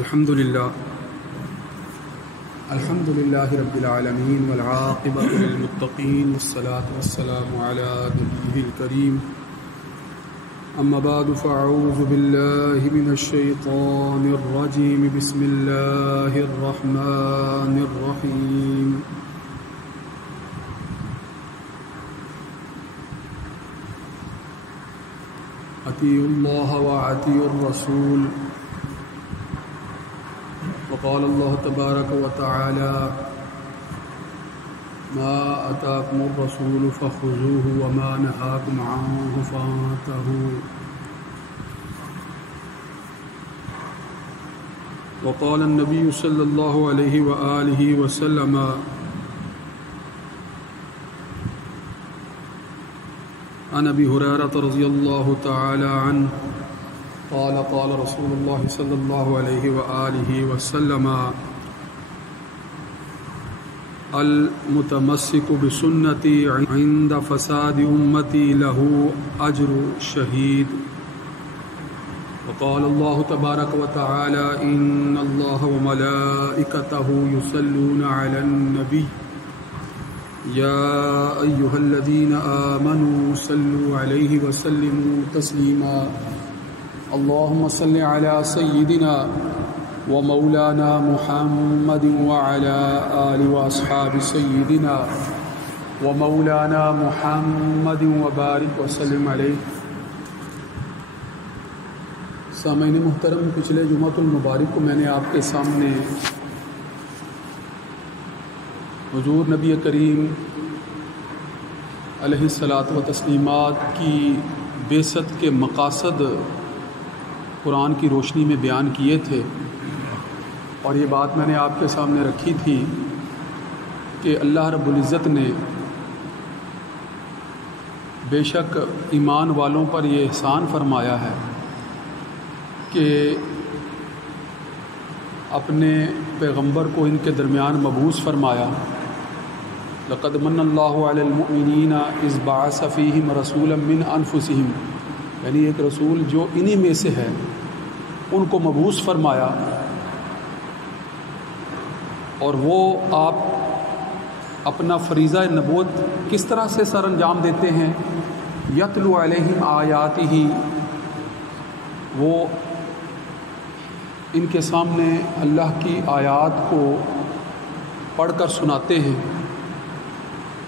الحمد للہ رب العالمین والعاقبۃ للمتقین والصلاة والسلام علی نبیہ الکریم اما بعد فاعوذ باللہ من الشیطان الرجیم بسم اللہ الرحمن الرحیم اطیعوا اللہ واطیعوا الرسول وقال اللہ تبارک وتعالی ما آتاکم الرسول فخذوه وما نهاکم عنہ فانتہوا وقال النبی صلی اللہ علیہ وآلہ وسلم عن ابی ہریرہ رضی اللہ تعالی عنہ قال قال رسول اللہ صلی اللہ علیہ وآلہ وسلم المتمسک بسنتی عند فساد امتی له اجر شہید وقال اللہ تبارک وتعالی ان اللہ وملائکتہ یصلون علی النبی یا ایہا الذین آمنوا صلوا علیہ وسلموا تسلیما اللهم صل على سيدنا ومولانا محمد وعلى آل وأصحاب سيدنا ومولانا محمد وبارك وسلم عليه سامعین محترم، پچھلے جمعۃ المبارک کو میں نے آپ کے سامنے حضور نبی کریم علیہ الصلاۃ و تسلیمات کی بعثت کے مقاصد قرآن کی روشنی میں بیان کیے تھے، اور یہ بات میں نے آپ کے سامنے رکھی تھی کہ اللہ رب العزت نے بے شک ایمان والوں پر یہ احسان فرمایا ہے کہ اپنے پیغمبر کو ان کے درمیان مبعوث فرمایا. لقد من اللہ علی المؤمنین اذ بعث فیہم رسولا من انفسہم، یعنی ایک رسول جو انہی میں سے ہے ان کو مبعوث فرمایا، اور وہ آپ اپنا فریضہ نبوت کس طرح سے سر انجام دیتے ہیں؟ یتلو علیہم آیاتہ، وہ ان کے سامنے اللہ کی آیات کو پڑھ کر سناتے ہیں،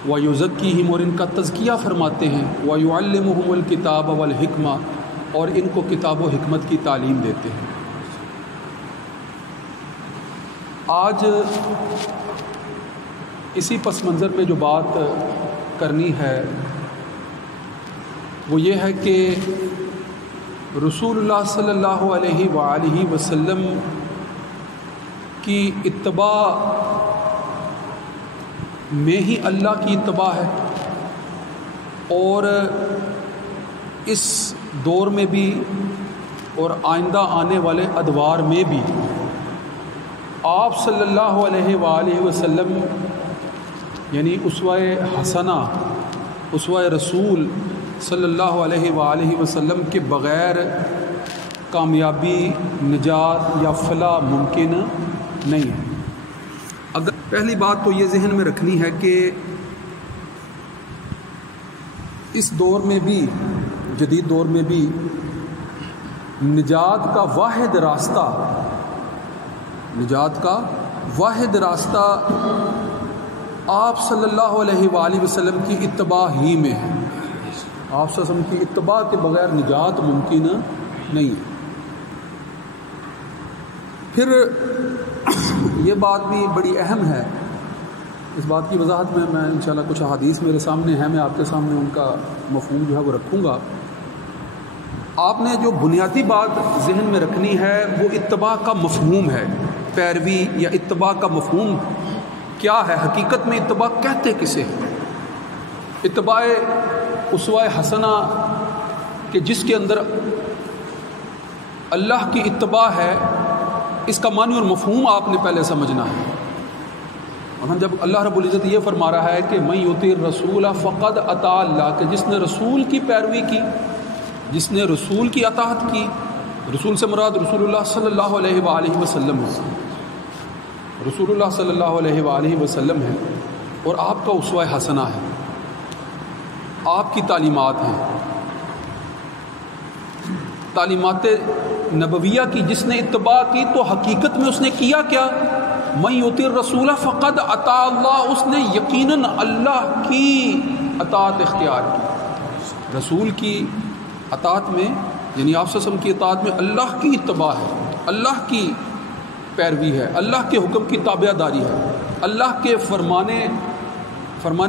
وَيُزَكِّيهِمْ، اور ان کا تزکیہ فرماتے ہیں، وَيُعَلِّمُهُمُ الْكِتَابَ وَالْحِكْمَةَ، اور ان کو کتاب و حکمت کی تعلیم دیتے ہیں. آج اسی پس منظر میں جو بات کرنی ہے وہ یہ ہے کہ رسول اللہ صلی اللہ علیہ وآلہ وسلم کی اتباع میں ہی اللہ کی اتباع ہے، اور اس دور میں بھی اور آئندہ آنے والے ادوار میں بھی آپ صلی اللہ علیہ وآلہ وسلم یعنی اسوہ حسنہ، اسوہ رسول صلی اللہ علیہ وآلہ وسلم کے بغیر کامیابی، نجات یا فلاح ممکن نہیں ہے. اگر پہلی بات تو یہ ذہن میں رکھنی ہے کہ اس دور میں بھی، جدید دور میں بھی، نجات کا واحد راستہ آپ صلی اللہ علیہ وآلہ وسلم کی اتباع ہی میں ہے. آپ صلی اللہ علیہ وسلم کی اتباع کے بغیر نجات ممکن نہیں ہے. پھر یہ بات بھی بڑی اہم ہے، اس بات کی وضاحت میں انشاءاللہ کچھ احادیث میرے سامنے ہیں، میں آپ کے سامنے ان کا مفہوم جو ہے وہ رکھوں گا. آپ نے جو بنیادی بات ذہن میں رکھنی ہے وہ اتباع کا مفہوم ہے. پیروی یا اتباع کا مفہوم کیا ہے؟ حقیقت میں اتباع کہتے کسے ہیں؟ اتباع اسوہ حسنہ کہ جس کے اندر اللہ کی اتباع ہے، اس کا معنی اور مفہوم آپ نے پہلے سمجھنا ہے. اور ہم جب اللہ رب العزت یہ فرما رہا ہے کہ من یطیع الرسول فقد اطاع اللہ، کہ جس نے رسول کی پیروی کی، جس نے رسول کی اطاعت کی رسول سے مراد رسول اللہ صلی اللہ علیہ وآلہ وسلم ہے، رسول اللہ صلی اللہ علیہ وآلہ وسلم ہے، اور آپ کا اسوہ حسنہ ہے، آپ کی تعلیمات ہیں، تعلیمات نبویہ کی جس نے اتباع کی تو حقیقت میں اس نے کیا کیا؟ من یطع الرسول فقد اطاع اللہ، اس نے یقیناً اللہ کی اطاعت اختیار کی۔ رسول کی اطاعت میں یعنی آپ صلی اللہ علیہ وسلم کی اطاعت میں اللہ کی اتباع ہے، اللہ کی پیروی ہے، اللہ کے حکم کی تابع داری ہے، اللہ کے فرمان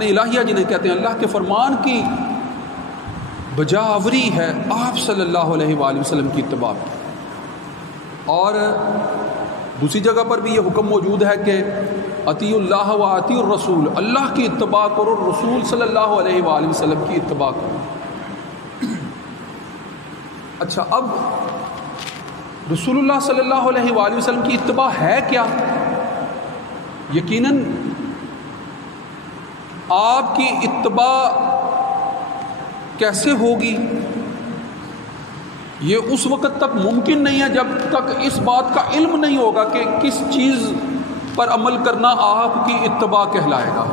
الہیہ جنہیں کہتے ہیں، اللہ کے فرمان کی بجاوری ہے آپ صلی اللہ علیہ وآلہ وسلم کی اتباع کی۔ اور دوسری جگہ پر بھی یہ حکم موجود ہے کہ اطیعوا اللہ و اطیعوا الرسول، اللہ کی اتباع کرو، رسول صلی اللہ علیہ وآلہ وسلم کی اتباع کرو۔ اچھا، اب رسول اللہ صلی اللہ علیہ وآلہ وسلم کی اتباع ہے کیا؟ یقیناً آپ کی اتباع کیسے ہوگی؟ یہ اس وقت تک ممکن نہیں ہے جب تک اس بات کا علم نہیں ہوگا کہ کس چیز پر عمل کرنا آپ کی اتباع کہلائے گا۔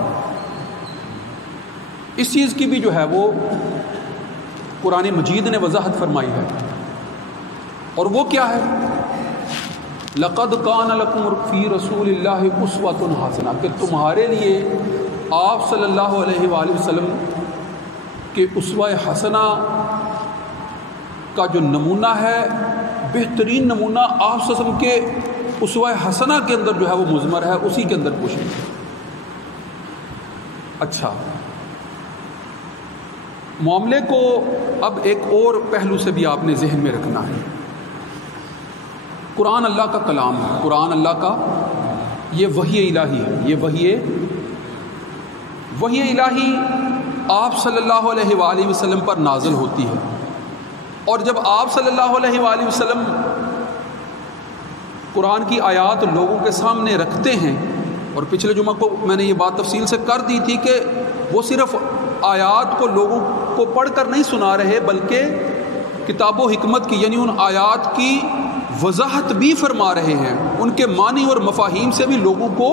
اس چیز کی بھی جو ہے وہ قرآن مجید نے وضاحت فرمائی ہے، اور وہ کیا ہے؟ لقد کان لکم فی رسول اللہ اسوۃ حسنہ، کہ تمہارے لیے آپ صلی اللہ علیہ وآلہ وسلم کے اسوہ حسنہ کا جو نمونہ ہے، بہترین نمونہ آپ صلی اللہ علیہ وسلم کے اسوہ حسنہ کے اندر جو ہے وہ مضمر ہے، اسی کے اندر پوچھیں گے۔ اچھا، معاملے کو اب ایک اور پہلو سے بھی آپ نے ذہن میں رکھنا ہے۔ قرآن اللہ کا کلام ہے، قرآن اللہ کا یہ وحی الہی ہے، یہ وحی الہی آپ صلی اللہ علیہ وآلہ وسلم پر نازل ہوتی ہے، اور جب آپ صلی اللہ علیہ وآلہ وسلم قرآن کی آیات لوگوں کے سامنے رکھتے ہیں، اور پچھلے جمعہ کو میں نے یہ بات تفصیل سے کر دی تھی کہ وہ صرف آیات کو لوگوں کو پڑھ کر نہیں سنا رہے، بلکہ کتاب و حکمت کی یعنی ان آیات کی وضاحت بھی فرما رہے ہیں، ان کے معنی اور مفاہیم سے بھی لوگوں کو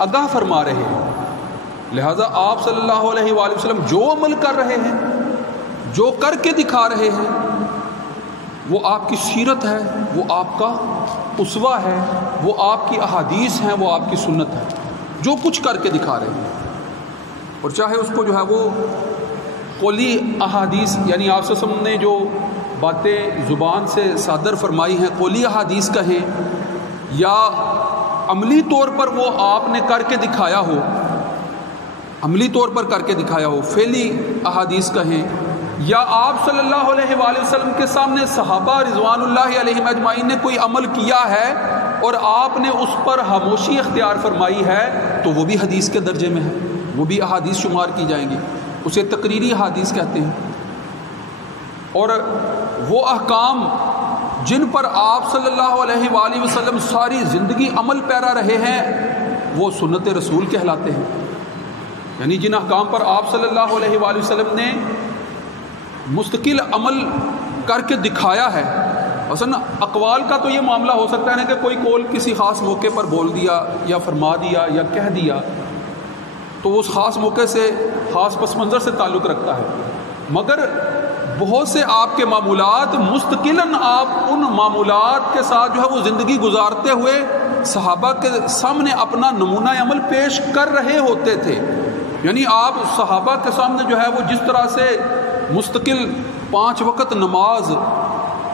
آگاہ فرما رہے ہیں۔ لہذا آپ صلی اللہ علیہ وآلہ وسلم جو عمل کر رہے ہیں، جو کر کے دکھا رہے ہیں، وہ آپ کی سیرت ہے، وہ آپ کا اسوہ ہے، وہ آپ کی احادیث ہیں، وہ آپ کی سنت ہے، جو کچھ کر کے دکھا رہے ہیں۔ اور چاہے اس کو جو ہے وہ قولی احادیث یعنی آپ صلی اللہ علیہ وسلم نے جو باتیں زبان سے صادر فرمائی ہیں قولی احادیث کہیں، یا عملی طور پر وہ آپ نے کر کے دکھایا ہو، عملی طور پر کر کے دکھایا ہو، فعلی احادیث کہیں، یا آپ صلی اللہ علیہ وآلہ وسلم کے سامنے صحابہ رضوان اللہ علیہم اجمعین نے کوئی عمل کیا ہے اور آپ نے اس پر خاموشی اختیار فرمائی ہے، تو وہ بھی حدیث کے درجے میں ہے، وہ بھی احادیث شمار کی جائیں گی، اسے تقریری احادیث کہتے ہیں۔ اور وہ احکام جن پر آپ صلی اللہ علیہ وآلہ وسلم ساری زندگی عمل پیرا رہے ہیں، وہ سنت رسول کہلاتے ہیں، یعنی جن احکام پر آپ صلی اللہ علیہ وآلہ وسلم نے مستقل عمل کر کے دکھایا ہے۔ مثلا اقوال کا تو یہ معاملہ ہو سکتا ہے نا کہ کوئی قول کسی خاص موقع پر بول دیا یا فرما دیا یا کہہ دیا، تو وہ اس خاص موقع سے خاص پس منظر سے تعلق رکھتا ہے، مگر بہت سے آپ کے معمولات مستقلاً آپ ان معمولات کے ساتھ جو ہے وہ زندگی گزارتے ہوئے صحابہ کے سامنے اپنا نمونہ عمل پیش کر رہے ہوتے تھے۔ یعنی آپ صحابہ کے سامنے جو ہے وہ جس طرح سے مستقل 5 وقت نماز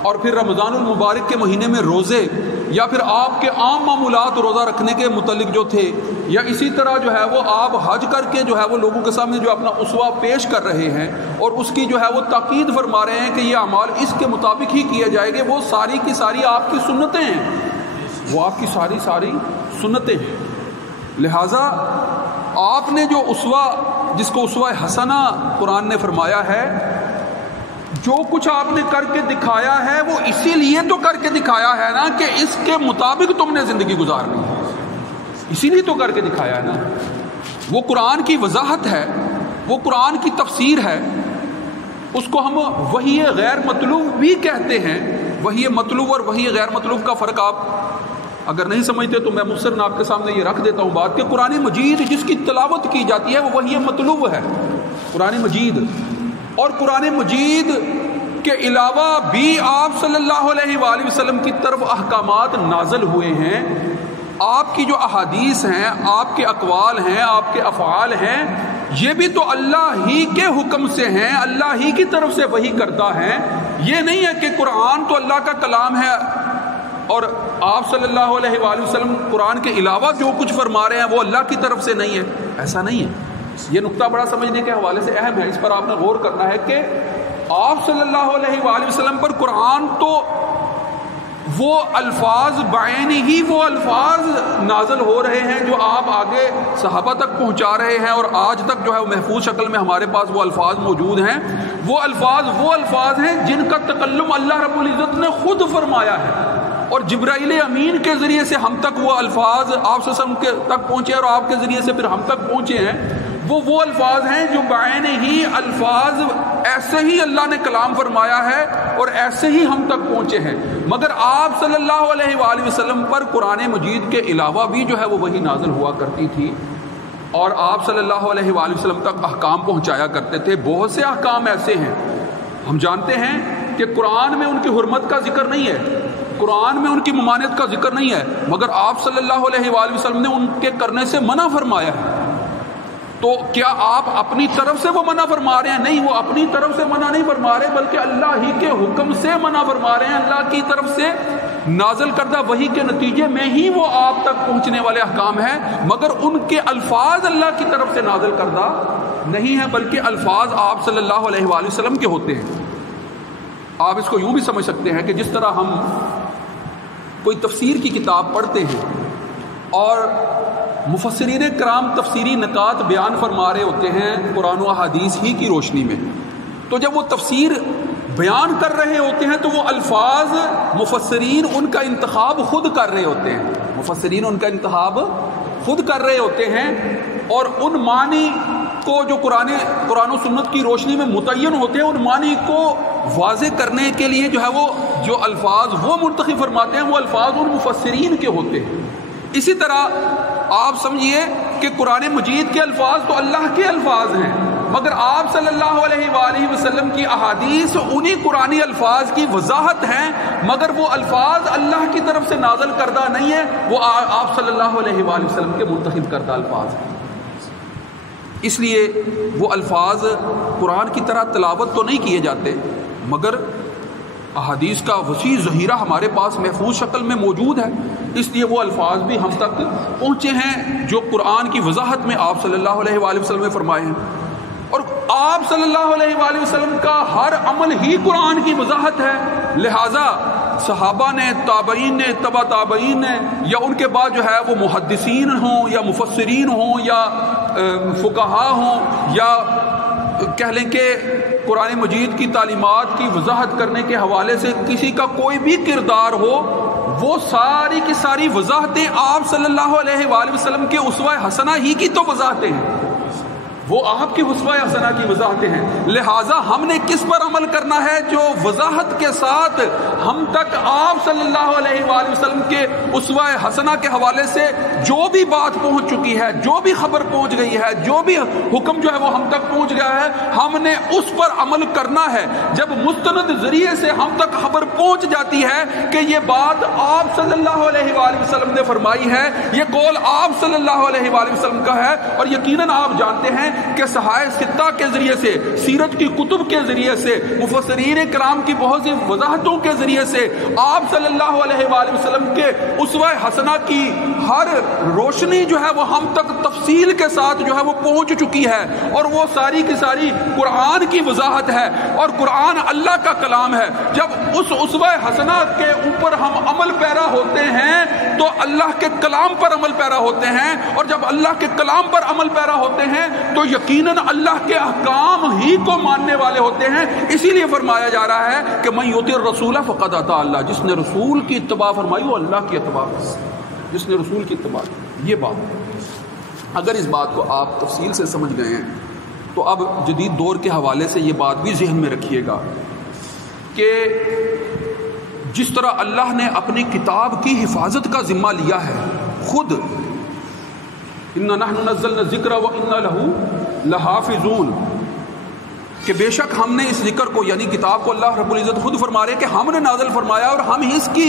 اور پھر رمضان المبارک کے مہینے میں روزے، یا پھر آپ کے عام معمولات روزہ رکھنے کے متعلق جو تھے، یا اسی طرح جو ہے وہ آپ حج کر کے جو ہے وہ لوگوں کے سامنے جو اپنا اسوہ پیش کر رہے ہیں اور اس کی جو ہے وہ تاکید فرما رہے ہیں کہ یہ اعمال اس کے مطابق ہی کیے جائیں گے، وہ ساری کی ساری آپ کی سنتیں ہیں، وہ آپ کی ساری سنتیں ہیں۔ لہٰذا آپ نے جو اسوہ، جس کو اسوہ حسنہ قرآن نے فرمایا ہے، جو کچھ آپ نے کر کے دکھایا ہے وہ اسی لیے تو کر کے دکھایا ہے نا کہ اس کے مطابق تم نے زندگی گزارنی ہے، اسی لیے تو کر کے دکھایا ہے نا۔ وہ قرآن کی وضاحت ہے، وہ قرآن کی تفسیر ہے، اس کو ہم وحی غیر مطلوب بھی کہتے ہیں، وحی مطلوب اور وحی غیر مطلوب کا فرق آپ اگر نہیں سمجھتے تو میں مفسراً آپ کے سامنے یہ رکھ دیتا ہوں بات کہ قرآن مجید جس کی تلاوت کی جاتی ہے وہ وحی مطلوب ہے، قرآن مجید. اور قرآن مجید کے علاوہ بھی آپ صلی اللہ علیہ وآلہ وسلم کی طرف احکامات نازل ہوئے ہیں. آپ کی جو احادیث ہیں، آپ کے اقوال ہیں، آپ کے افعال ہیں، یہ بھی تو اللہ ہی کے حکم سے ہیں، اللہ ہی کی طرف سے وحی کرتا ہے. یہ نہیں ہے کہ قرآن تو اللہ کا کلام ہے اور آپ صلی اللہ علیہ وآلہ وسلم قرآن کے علاوہ جو کچھ فرما رہے ہیں وہ اللہ کی طرف سے نہیں ہے. ایسا نہیں ہے. یہ نقطہ بڑا سمجھنے کے حوالے سے اہم ہے، اس پر آپ نے غور کرنا ہے کہ آپ صلی اللہ علیہ وآلہ وسلم پر قرآن تو وہ الفاظ بعین ہی وہ الفاظ نازل ہو رہے ہیں جو آپ آگے صحابہ تک پہنچا رہے ہیں، اور آج تک جو ہے وہ محفوظ شکل میں ہمارے پاس وہ الفاظ موجود ہیں. وہ الفاظ ہیں جن کا تکلم اللہ رب العزت نے خود فرمایا ہے، اور جبرائیل امین کے ذریعے سے ہم تک وہ الفاظ آپ صلی اللہ علیہ وسلم کے تک پہنچے اور آپ کے ذریعے سے پھر ہم تک پہنچے ہیں. وہ الفاظ ہیں جو بعین ہی الفاظ ایسے ہی اللہ نے کلام فرمایا ہے اور ایسے ہی ہم تک پہنچے ہیں. مگر آپ صلی اللہ علیہ وآلہ وسلم پر قرآن مجید کے علاوہ بھی جو ہے وہ وحی نازل ہوا کرتی تھی، اور آپ صلی اللہ علیہ وآلہ وسلم تک احکام پہنچایا کرتے تھے. بہت سے احکام ایسے ہیں، ہم جانتے ہیں کہ قرآن میں ان کی حرمت کا ذکر نہیں ہے، قرآن میں ان کی ممانعت کا ذکر نہیں ہے، مگر آپ صلی اللہ علیہ وآلہ وسلم نے ان کے کرنے سے منع فرمایا ہے. تو کیا آپ اپنی طرف سے وہ منع فرما رہے ہیں؟ نہیں، وہ اپنی طرف سے منع نہیں فرما رہے بلکہ اللہ ہی کے حکم سے منع فرما رہے ہیں. اللہ کی طرف سے نازل کردہ وحی کے نتیجے میں ہی وہ آپ تک پہنچنے والے احکام ہیں، مگر ان کے الفاظ اللہ کی طرف سے نازل کردہ نہیں ہیں بلکہ الفاظ آپ صلی اللہ علیہ وآلہ وسلم کے ہوتے ہیں. آپ اس کو یوں بھی سمجھ سکتے ہیں کہ جس طرح ہم کوئی تفسیر کی کتاب پڑھتے ہیں اور مفسرین کرام تفسیری نکات بیان فرما رہے ہوتے ہیں قرآن و احادیث ہی کی روشنی میں، تو جب وہ تفسیر بیان کر رہے ہوتے ہیں تو وہ الفاظ مفسرین ان کا انتخاب خود کر رہے ہوتے ہیں، مفسرین ان کا انتخاب خود کر رہے ہوتے ہیں، اور ان معنی کو جو قرآن و سنت کی روشنی میں متعین ہوتے ہیں ان معنی کو واضح کرنے کے لیے جو ہے وہ جو الفاظ وہ منتخب فرماتے ہیں وہ الفاظ ان مفسرین کے ہوتے ہیں. اسی طرح آپ سمجھیے کہ قرآن مجید کے الفاظ تو اللہ کے الفاظ ہیں، مگر آپ صلی اللہ علیہ وآلہ وسلم کی احادیث انہی قرآنی الفاظ کی وضاحت ہیں، مگر وہ الفاظ اللہ کی طرف سے نازل کردہ نہیں ہے، وہ آپ صلی اللہ علیہ وآلہ وسلم کے منتخب کردہ الفاظ ہیں. اس لیے وہ الفاظ قرآن کی طرح تلاوت تو نہیں کیے جاتے، مگر احادیث کا وسیع ذخیرہ ہمارے پاس محفوظ شکل میں موجود ہے، اس لیے وہ الفاظ بھی ہم تک پہنچے ہیں جو قرآن کی وضاحت میں آپ صلی اللہ علیہ وآلہ وسلم نے فرمائے ہیں. اور آپ صلی اللہ علیہ وآلہ وسلم کا ہر عمل ہی قرآن کی وضاحت ہے، لہٰذا صحابہ نے، تابعین نے، تبع تابعین نے، یا ان کے بعد جو ہے وہ محدثین ہوں یا مفسرین ہوں یا فقہا ہوں، یا کہہ لیں کہ قرآن مجید کی تعلیمات کی وضاحت کرنے کے حوالے سے کسی کا کوئی بھی کردار ہو، وہ ساری کی ساری وضاحتیں آپ صلی اللہ علیہ وآلہ وسلم کے اسوہ حسنہ ہی کی تو وضاحتیں ہیں، وہ آپ کی اسوہ حسنہ کی وضاحتیں ہیں. لہٰذا ہم نے کس پر عمل کرنا ہے؟ جو وضاحت کے ساتھ ہم تک آپ صلی اللہ علیہ وآلہ وسلم کے اسوہ حسنہ کے حوالے سے جو بھی بات پہنچ چکی ہے، جو بھی خبر پہنچ گئی ہے، جو بھی حکم جو ہے وہ ہم تک پہنچ گیا ہے، ہم نے اس پر عمل کرنا ہے. جب مستند ذریعے سے ہم تک خبر پہنچ جاتی ہے کہ یہ بات آپ صلی اللہ علیہ وآلہ وسلم نے فرمائی ہے، یہ قول آپ صلی اللہ علیہ وآلہ وسلم کا ہے، اور یقیناً آپ جانتے ہیں کہ صحائف ستہ کے ذریعے سے، سیرت کی کتب کے ذریعے سے، مفسرین کرام کی بہت سی وضاحتوں کے ذریعے سے آپ صلی اللہ علیہ وآلہ وسلم کے اسوہ حسنہ کی ہر روشنی جو ہے وہ ہم تک تفصیل کے ساتھ جو ہے وہ پہنچ چکی ہے، اور وہ ساری کی ساری قرآن کی وضاحت ہے، اور قرآن اللہ کا کلام ہے. جب اس اسوہ حسنہ کے اوپر ہم عمل پیرا ہوتے ہیں تو اللہ کے کلام پر عمل پیرا ہوتے ہیں، اور جب اللہ کے کلام پر عمل پیرا ہوتے ہیں تو یقیناً اللہ کے احکام ہی کو ماننے والے ہوتے ہیں. اسی لیے فرمایا جا رہا ہے کہ من یطع الرسول فقد اطاع اللہ، جس نے رسول کی اتباع فرمائی وہ اللہ کی اتباع، جس نے رسول کی اتباع. یہ بات اگر اس بات کو آپ تفصیل سے سمجھ گئے ہیں تو اب جدید دور کے حوالے سے یہ بات بھی ذہن میں رکھیے گا کہ جس طرح اللہ نے اپنی کتاب کی حفاظت کا ذمہ لیا ہے خود، اِنَّا نَحْنُ نَزَّلْنَا الذِّكْرَ وَإِنَّا لَهُ لَحَافِظُونَ، کہ بے شک ہم نے اس ذکر کو یعنی کتاب کو اللہ رب العزت خود فرما رہے کہ ہم نے نازل فرمایا اور ہم اس کی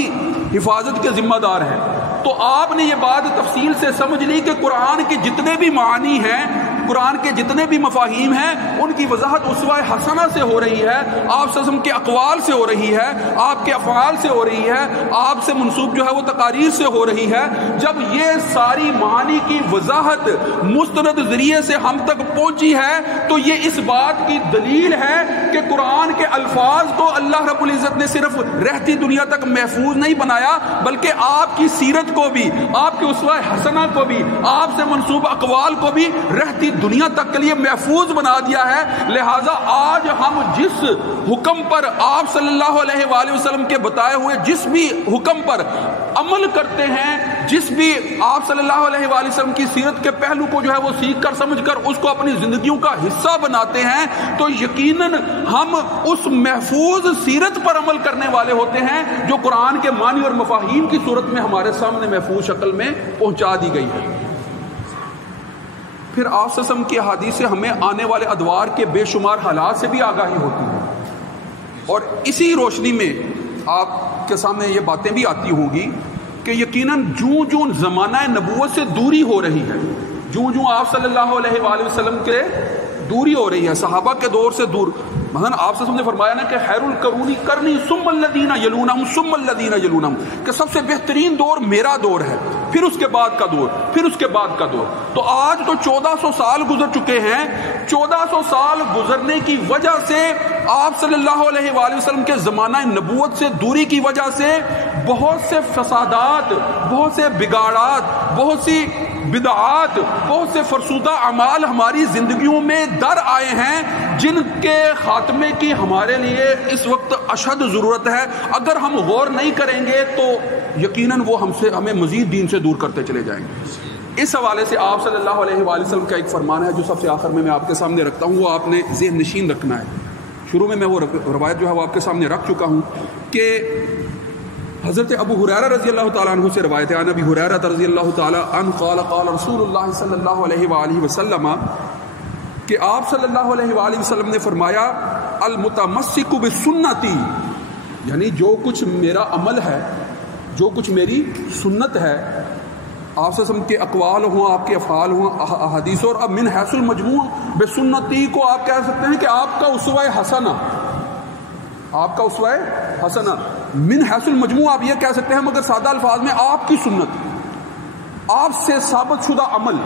حفاظت کے ذمہ دار ہیں۔ تو آپ نے یہ بات تفصیل سے سمجھ لی کہ قرآن کے جتنے بھی معانی ہیں، قرآن کے جتنے بھی مفاہیم ہیں، ان کی وضاحت اسوہ حسنہ سے ہو رہی ہے، آپ صلی اللہ علیہ وسلم کے اقوال سے ہو رہی ہے، آپ کے افعال سے ہو رہی ہے، آپ سے منسوب جو ہے وہ تقاریر سے ہو رہی ہے۔ جب یہ ساری معانی کی وضاحت مستند ذریعے سے ہم تک پہنچی ہے تو یہ اس بات کی دلیل ہے کہ قرآن کے الفاظ کو اللہ رب العزت نے صرف رہتی دنیا تک محفوظ نہیں بنایا، بلکہ آپ کی سیرت کو بھی، آپ کے اسوہ حسنہ کو بھی، آپ سے منسوب اقوال کو بھی رہتی دنیا تک کے لیے محفوظ بنا دیا ہے۔ لہٰذا آج ہم جس حکم پر آپ صلی اللہ علیہ وآلہ وسلم کے بتائے ہوئے جس بھی حکم پر عمل کرتے ہیں، جس بھی آپ صلی اللہ علیہ وآلہ وسلم کی سیرت کے پہلو کو جو ہے وہ سیکھ کر سمجھ کر اس کو اپنی زندگیوں کا حصہ بناتے ہیں، تو یقیناً ہم اس محفوظ سیرت پر عمل کرنے والے ہوتے ہیں جو قرآن کے معنی اور مفاہیم کی صورت میں ہمارے سامنے محفوظ شکل میں پہنچا دی گئی ہے۔ پھر آپ صلی اللہ علیہ وسلم کی احادیث سے ہمیں آنے والے ادوار کے بے شمار حالات سے بھی آگاہی ہوتی ہے، اور اسی روشنی میں آپ کے سامنے یہ باتیں بھی آتی ہوں گی کہ یقیناً جوں جوں زمانہ نبوت سے دوری ہو رہی ہے، جوں جوں آپ صلی اللہ علیہ وآلہ وسلم کے دوری ہو رہی ہے، صحابہ کے دور سے دور، مثلا آپ سے نے فرمایا نا کہ خیر القرون کرنی ثم الذین یلونہم ثم الذین یلونہم، کہ سب سے بہترین دور میرا دور ہے، پھر اس کے بعد کا دور، پھر اس کے بعد کا دور۔ تو آج تو 1400 سال گزر چکے ہیں، 1400 سال گزرنے کی وجہ سے آپ صلی اللہ علیہ وآلہ وسلم کے زمانہ نبوت سے دوری کی وجہ سے بہت سے فسادات، بہت سے بگاڑات، بہت سی بدعات، بہت سے فرسودہ اعمال ہماری زندگیوں میں در آئے ہیں، جن کے خاتمے کی ہمارے لیے اس وقت اشد ضرورت ہے۔ اگر ہم غور نہیں کریں گے تو یقیناً وہ ہمیں مزید دین سے دور کرتے چلے جائیں گے۔ اس حوالے سے آپ صلی اللہ علیہ وآلہ وسلم کا ایک فرمان ہے جو سب سے آخر میں آپ کے سامنے رکھتا ہوں، وہ آپ نے ذہن نشین رکھنا ہے۔ شروع میں وہ روایت جو ہے وہ آپ کے سامنے رکھ چکا ہوں کہ حضرت ابو ہریرہ رضی اللہ تعالیٰ عنہ سے روایت ہے، عن ابی ہریرہ رضی اللہ تعالیٰ عنہ قال قال رسول اللہ صلی اللہ علیہ وآلہ وسلم، کہ آپ صلی اللہ علیہ وآلہ وسلم نے فرمایا المتمسک بسنتی، یعنی جو کچھ میرا عمل ہے، جو کچھ میری سنت ہے، آپ سے کے اقوال ہوں، آپ کے افعال ہوں، احادیث، اور اب من حیث المجموع بسنتی کو آپ کہہ سکتے ہیں کہ آپ کا اسوہ حسنہ، آپ کا اسوہ حسنہ، من حیث المجموع آپ یہ کہہ سکتے ہیں، مگر سادہ الفاظ میں آپ کی سنت، آپ سے ثابت شدہ عمل،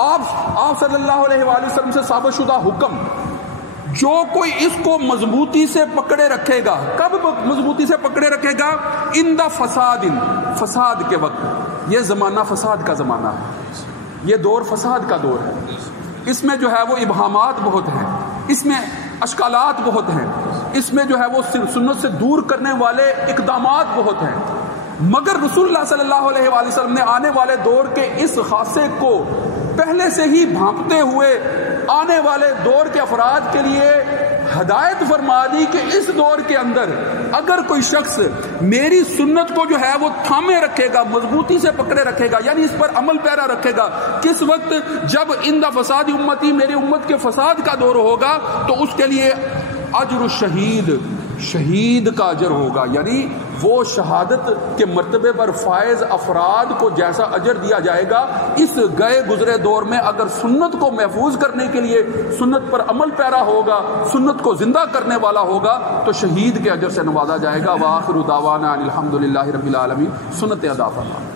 آپ صلی اللہ علیہ وآلہ وسلم سے ثابت شدہ حکم، جو کوئی اس کو مضبوطی سے پکڑے رکھے گا، کب مضبوطی سے پکڑے رکھے گا؟ اند فساد، فساد کے وقت۔ یہ زمانہ فساد کا زمانہ ہے، یہ دور فساد کا دور ہے، اس میں جو ہے وہ ابہامات بہت ہیں، اس میں اشکالات بہت ہیں، اس میں جو ہے وہ سنت سے دور کرنے والے اقدامات بہت ہیں، مگر رسول اللہ صلی اللہ علیہ وآلہ وسلم نے آنے والے دور کے اس خاصے کو پہلے سے ہی بھانپتے ہوئے آنے والے دور کے افراد کے لیے ہدایت فرما دی کہ اس دور کے اندر اگر کوئی شخص میری سنت کو جو ہے وہ تھامے رکھے گا، مضبوطی سے پکڑے رکھے گا، یعنی اس پر عمل پیرا رکھے گا، کس وقت؟ جب ان فساد امتی، میری امت کے فساد کا دور ہوگا، تو اس کے لیے اجر الشہید، شہید کا اجر ہوگا، یعنی وہ شہادت کے مرتبے پر فائز افراد کو جیسا اجر دیا جائے گا، اس گئے گزرے دور میں اگر سنت کو محفوظ کرنے کے لیے سنت پر عمل پیرا ہوگا، سنت کو زندہ کرنے والا ہوگا، تو شہید کے اجر سے نوازا جائے گا۔ وآخر دعوانا ان الحمد للہ رب العالمین۔ سنت ادا فرمائیں۔